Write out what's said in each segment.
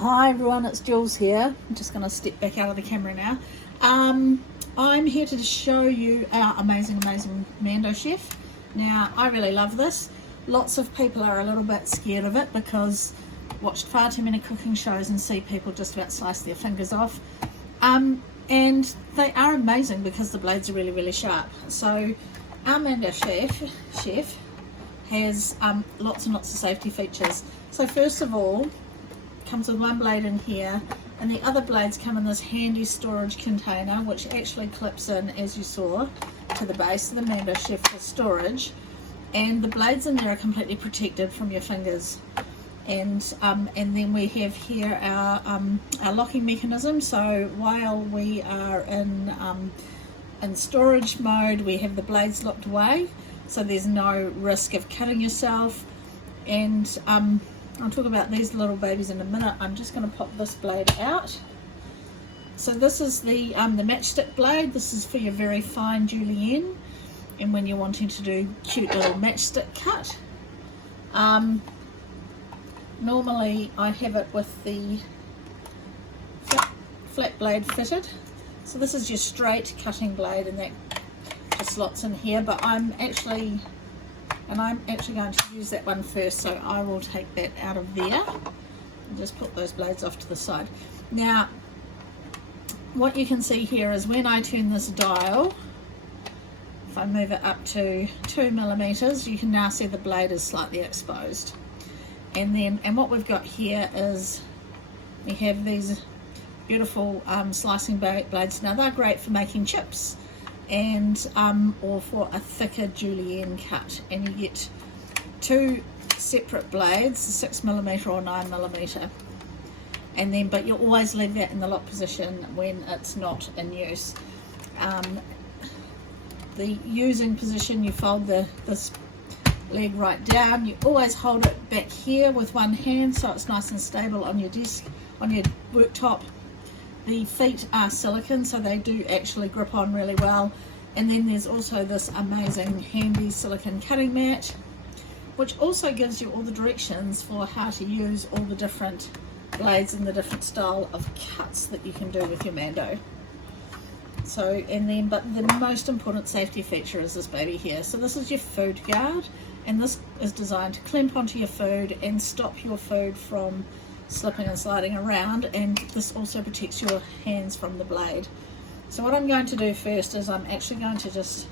Hi everyone, it's Jules here. I'm just going to step back out of the camera now. I'm here to show you our amazing MandoChef. Now, I really love this. Lots of people are a little bit scared of it because I've watched far too many cooking shows and see people just about slice their fingers off. And they are amazing because the blades are really sharp. So our MandoChef has lots and lots of safety features. So first of all, comes with one blade in here, and the other blades come in this handy storage container which actually clips in, as you saw, to the base of the MandoChef for storage, and the blades in there are completely protected from your fingers. And then we have here our locking mechanism, so while we are in storage mode we have the blades locked away, so there's no risk of cutting yourself. And I'll talk about these little babies in a minute. I'm just going to pop this blade out. So this is the matchstick blade. This is for your very fine julienne, and when you're wanting to do cute little matchstick cut. Normally I have it with the flat blade fitted. So this is your straight cutting blade, and that just slots in here. But I'm actually going to use that one first, so I will take that out of there and just put those blades off to the side. Now, what you can see here is when I turn this dial, if I move it up to 2 millimeters, you can now see the blade is slightly exposed. And what we've got here is we have these beautiful slicing blades. Now they're great for making chips and or for a thicker julienne cut, and you get two separate blades, 6 millimeter or 9 millimeter, and then but you'll always leave that in the lock position when it's not in use. The using position, you fold this leg right down. You always hold it back here with one hand so it's nice and stable on your desk, on your worktop. The feet are silicone, so they do actually grip on really well. And then there's also this amazing handy silicone cutting mat, which also gives you all the directions for how to use all the different blades and the different style of cuts that you can do with your Mando. So, but the most important safety feature is this baby here. So this is your food guard, and this is designed to clamp onto your food and stop your food from slipping and sliding around, and this also protects your hands from the blade. So what I'm going to do first is I'm actually going to just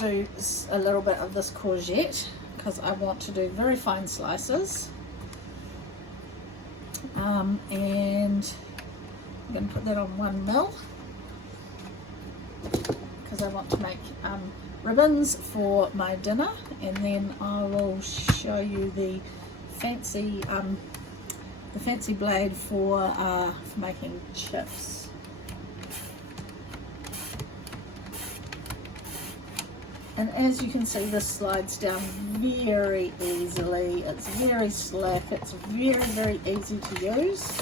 do a little bit of this courgette because I want to do very fine slices, and I'm going to put that on 1 mil because I want to make ribbons for my dinner, and then I will show you the fancy blade for making chips. And as you can see, this slides down very easily. It's very slick. It's very easy to use.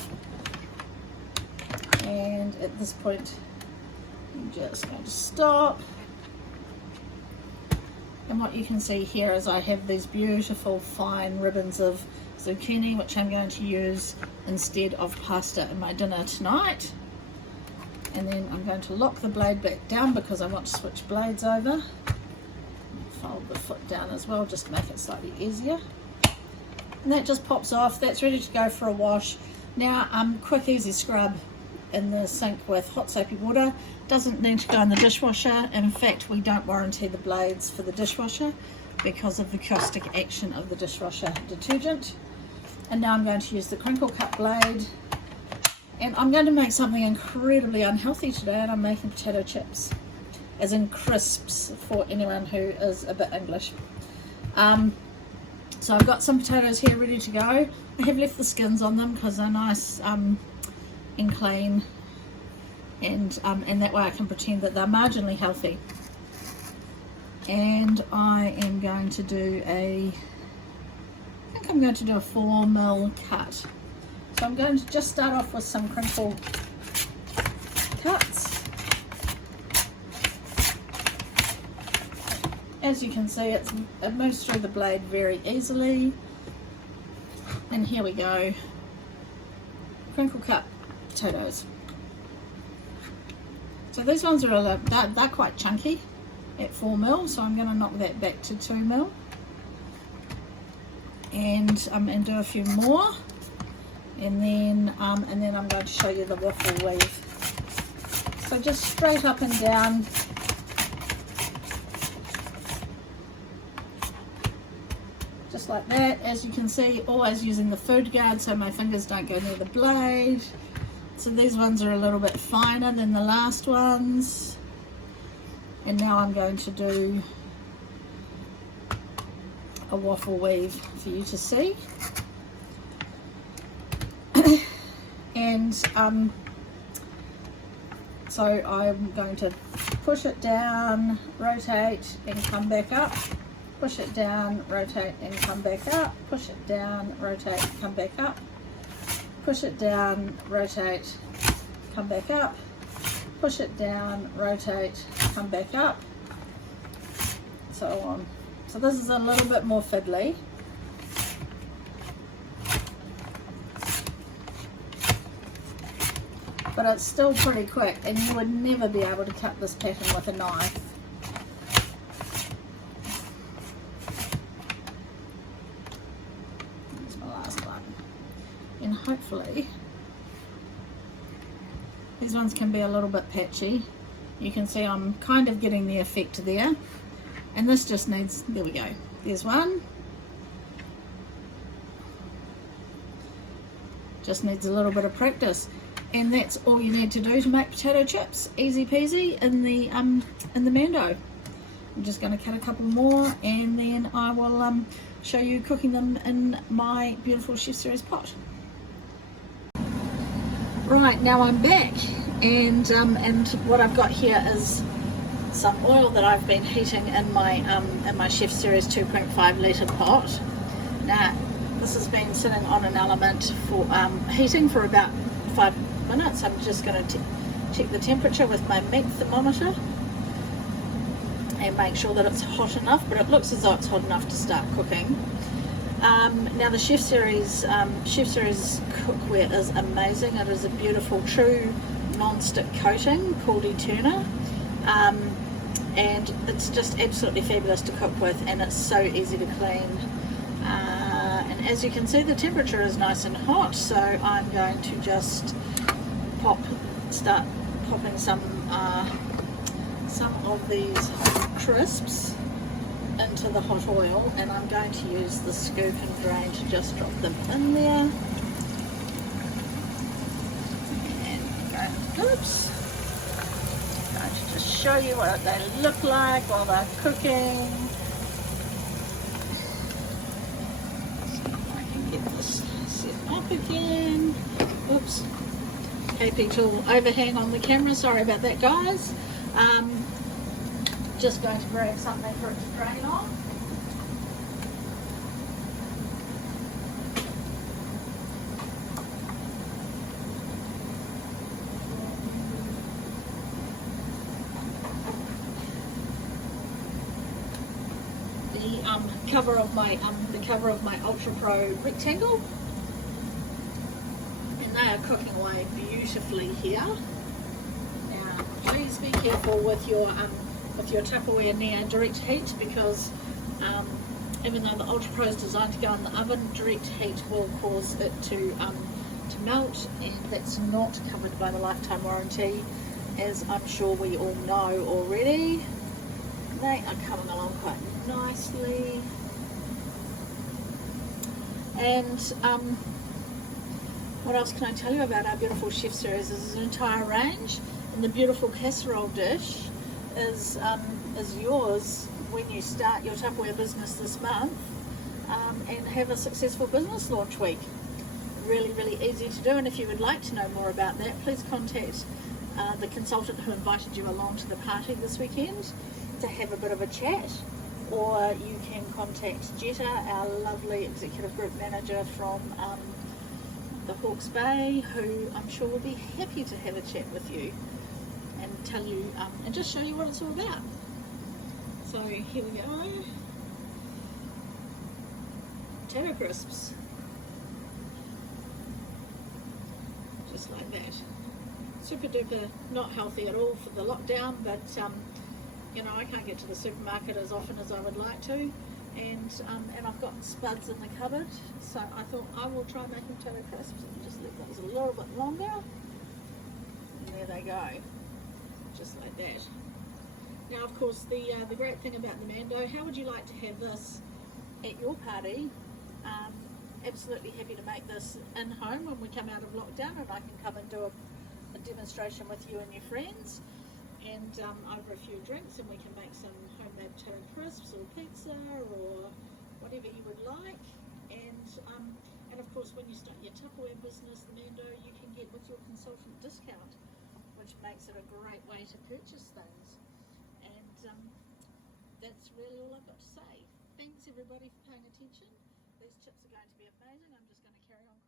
And at this point, I'm just going to stop. And what you can see here is I have these beautiful fine ribbons of zucchini, which I'm going to use instead of pasta in my dinner tonight. And then I'm going to lock the blade back down because I want to switch blades over. Fold the foot down as well just to make it slightly easier. And that just pops off. That's ready to go for a wash. Now, quick easy scrub in the sink with hot soapy water. Doesn't need to go in the dishwasher. In fact, we don't warranty the blades for the dishwasher because of the caustic action of the dishwasher detergent. And now I'm going to use the crinkle cut blade, and I'm going to make something incredibly unhealthy today, and I'm making potato chips, as in crisps for anyone who is a bit English. So I've got some potatoes here ready to go. I have left the skins on them because they're nice and clean, and that way I can pretend that they're marginally healthy. And I am going to do I think I'm going to do a 4 mil cut. So I'm going to just start off with some crinkle cuts. As you can see, it moves through the blade very easily. And here we go. crinkle cut potatoes. So these ones are they're quite chunky at 4 mil, so I'm going to knock that back to 2 mil, and do a few more, and then I'm going to show you the waffle weave. So just straight up and down. Just like that. As you can see, always using the food guard so my fingers don't go near the blade. So these ones are a little bit finer than the last ones. And now I'm going to do a waffle weave for you to see. And so I'm going to push it down, rotate, and come back up. Push it down, rotate, and come back up. Push it down, rotate, come back up. Push it down, rotate, come back up. Push it down, rotate, come back up. So on. So this is a little bit more fiddly. But it's still pretty quick, and you would never be able to cut this pattern with a knife. And hopefully these ones can be a little bit patchy. You can see I'm kind of getting the effect there, and this just needs, there we go, there's one, just needs a little bit of practice, and that's all you need to do to make potato chips. Easy peasy in the Mando. I'm just going to cut a couple more, and then I will show you cooking them in my beautiful Chef Series pot. Right, now I'm back, and what I've got here is some oil that I've been heating in my Chef Series 2.5 litre pot. Now this has been sitting on an element for heating for about 5 minutes. I'm just going to check the temperature with my meat thermometer and make sure that it's hot enough, but it looks as though it's hot enough to start cooking. Now the Chef Series cookware is amazing. It is a beautiful true non-stick coating called Eterna, and it's just absolutely fabulous to cook with, and it's so easy to clean. And as you can see, the temperature is nice and hot, so I'm going to just start popping some of these crisps into the hot oil, and I'm going to use the scoop and drain to just drop them in there. And oops, I'm going to just show you what they look like while they're cooking. See if I can get this set up again. Oops, KP tool overhang on the camera, sorry about that guys. Just going to grab something for it to drain on. The cover of my Ultra Pro rectangle, and they are cooking away beautifully here. Now, please be careful with your Tupperware near direct heat, because even though the Ultra Pro is designed to go in the oven, direct heat will cause it to melt, and that's not covered by the lifetime warranty, as I'm sure we all know already. They are coming along quite nicely. And what else can I tell you about our beautiful Chef Series? There's an entire range, and the beautiful casserole dish is yours when you start your Tupperware business this month, and have a successful business launch week. Really, really easy to do, and if you would like to know more about that, please contact the consultant who invited you along to the party this weekend to have a bit of a chat, or you can contact Jetta, our lovely executive group manager from the Hawke's Bay, who I'm sure will be happy to have a chat with you and tell you and just show you what it's all about. So here we go, potato crisps. just like that. Super duper not healthy at all for the lockdown, but you know, I can't get to the supermarket as often as I would like to, and I've got spuds in the cupboard, so I thought I will try making potato crisps and just leave those a little bit longer, and there they go, just like that. Now, of course, the great thing about the Mando, how would you like to have this at your party? Absolutely happy to make this in home when we come out of lockdown, and I can come and do a demonstration with you and your friends, and over a few drinks, and we can make some homemade potato crisps or pizza or whatever you would like. And of course, when you start your Tupperware business, the Mando, you can get with your consultant discount, which makes it a great way to purchase things. And that's really all I've got to say. Thanks everybody for paying attention. These chips are going to be amazing. I'm just going to carry on